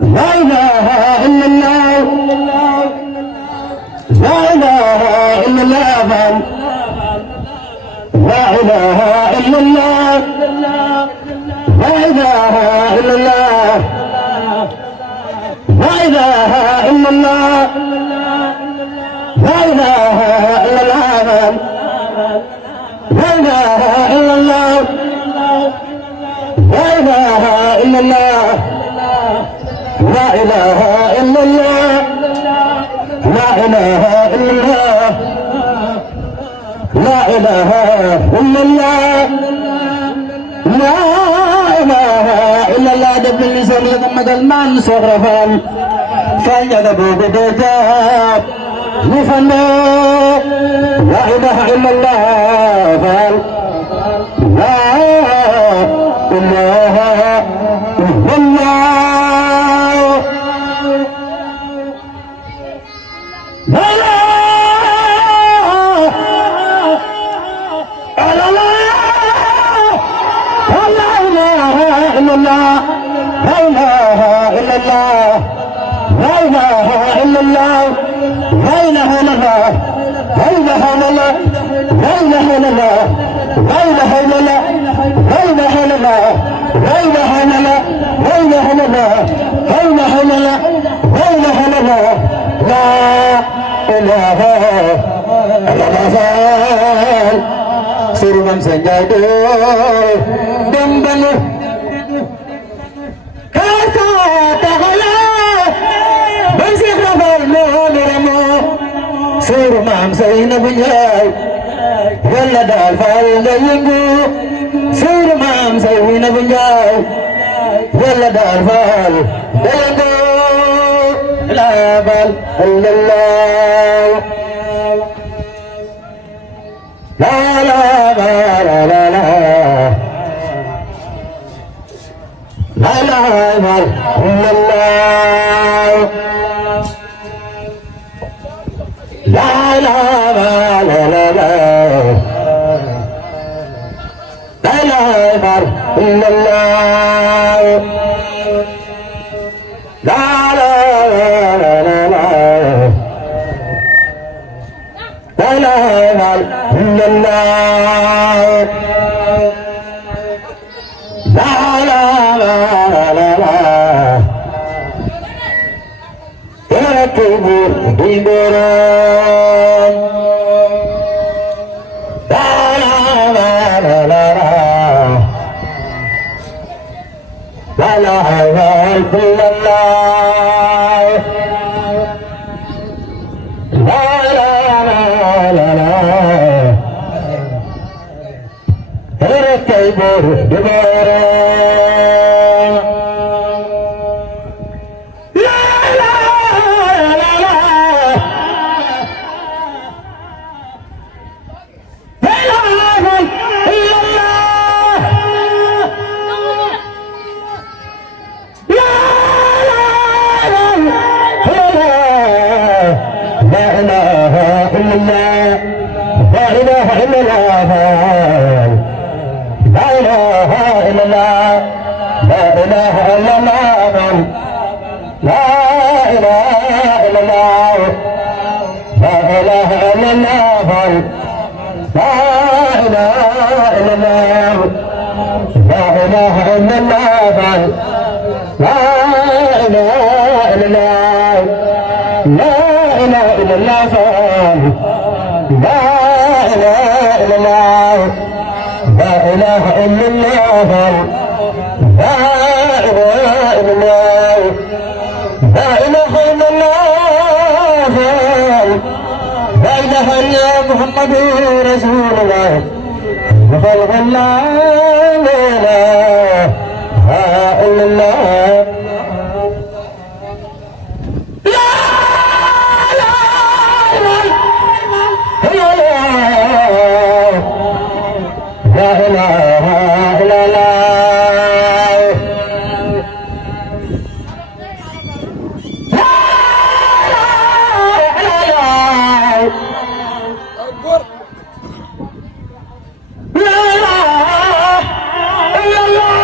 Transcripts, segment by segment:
لا إله إلا الله لا إله إلا الله لا إله إلا الله لا إله إلا الله لا إله إلا الله لا إله إلا الله لا إله إلا الله لا إله إلا الله لا إله إلا الله لا إله إلا الله لا إله إلا الله لا إله إلا الله دب اللسان لقمة المان صغرفان فيدبو بدجاب نفنو لا إله إلا الله فال لا إله إلا الله لا Suruhan senjadu dembanu kasa tagala bersih rabal mohoniramu surmam sayna bunyai wala dal fal dayengu surmam sayna bunyai wala dal fal dayengu la bal illallah la la la la la la la la la illallah la la la la la la la la la illallah la la la la la la la la la illallah la la la la la terkubur di berang la la la la la la la la illallah la la la la la terkubur di berang la la la la la ilaha illallah la la la la ilaha illallah la ilaha illallah لا إله إلا الله لا إله إلا الله لا إله إلا الله لا إله إلا الله لا إله إلا الله لا إله إلا الله لا إله إلا الله لا إله إلا الله لا إله إلا الله لا إله إلا الله لا إله إلا الله لا إله إلا الله لا إله إلا محمد رسول الله خلق الله لا إله إلا الله لا إله إلا الله لا إله إلا الله أكبر لا إله إلا الله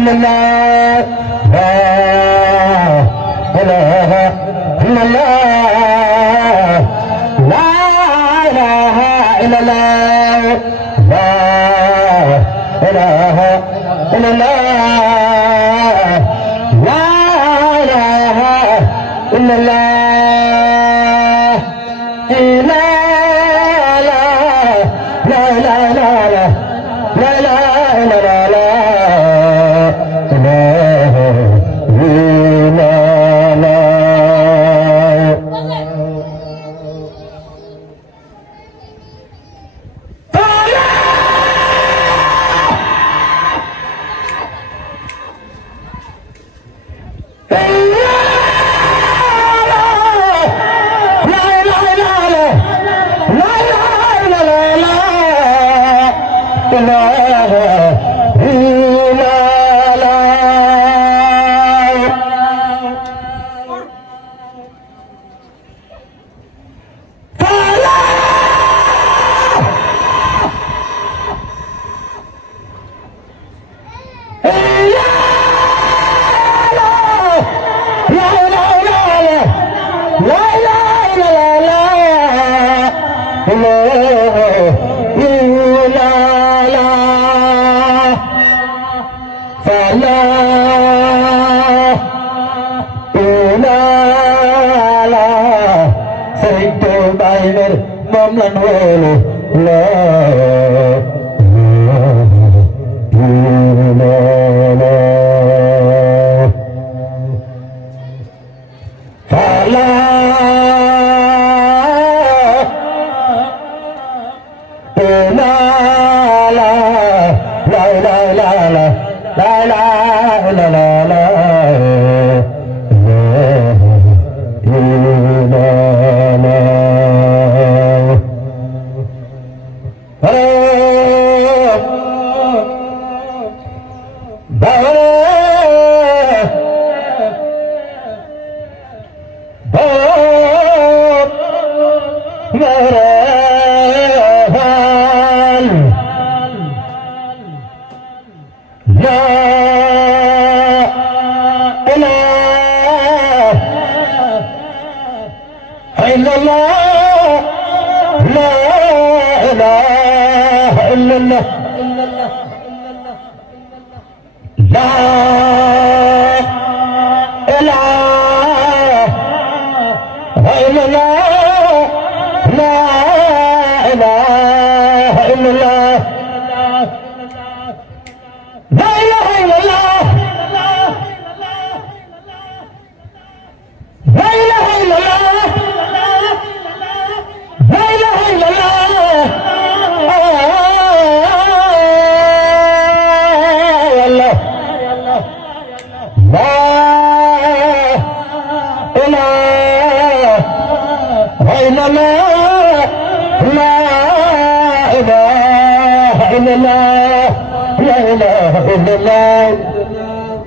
إلا الله لا إله إلا الله لا إله إلا الله لا إله إلا الله لا إله إلا الله لا لا لا لا لا لا لا لا لا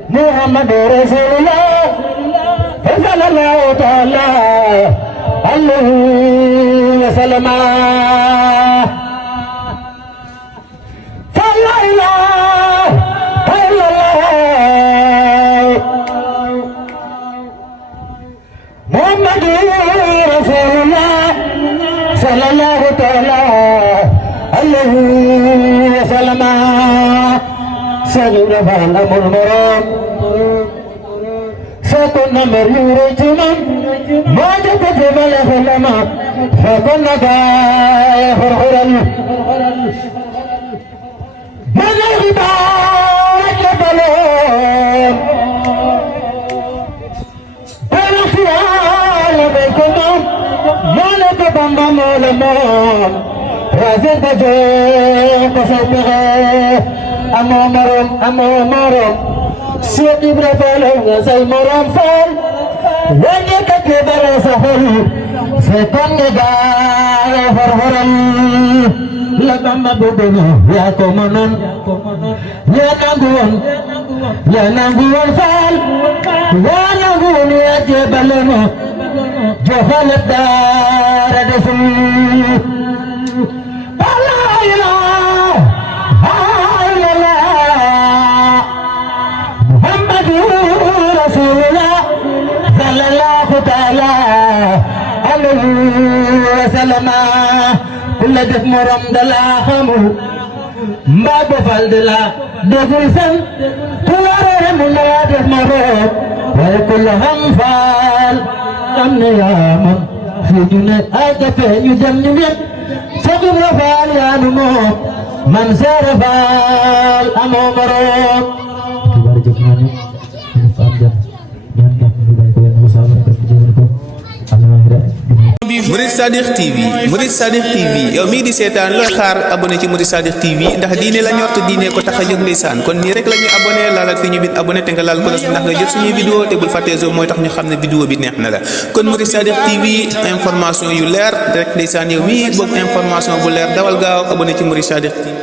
محمد رسول الله صلى الله تعالى عليه وسلم فلا إله إلا الله محمد رسول الله صلى الله تعالى عليه وسلم سجود فالأمر المرام فكنا مريور جمم ما جد جمل فلما فكنا كاي فرغرا من الغبار جبلهم بالاختيار بكم مالك بمبا مولمان رازق بجوك وصوبها أمو مرم سيد إبراهيم زي مرم فال وجه كبر سهل سكون جار فرهرم لبما بدنا يا كمنن يا نغون فال يا نغون يا جبلنا جهل الدار دسم تعالى عليه وسلم كل دف مرم دلا خمول ما بفال دلا دفل سن كل رحم لا دف مرم وكل هم فال أمن يا من في دنيا أجفة يجمع من سقم رفال يا نمو من سرفال أمو مرم كبار جمعنا فام جم جم lebih baik yang sabar berjalan itu Murid Sadiq TV Murid Sadiq TV yow mii di seetaan looy xaar abonné ci Murid Sadiq TV ndax diine la ñor te diine ko tax a jóg ndeysaan kon nii rek la ñuy abonné laalal fi ñu bind abonné te nga laal ko ndax nga jot suñuy vidéo te bul fàttee zo mooy tax ñu xam ne vidéo bi neex na la kon Murid Sadiq TV information yu leer rek ndeysaan yow mii bëgg information bu leer dawal gaaw abonné ci Murid Sadiq TV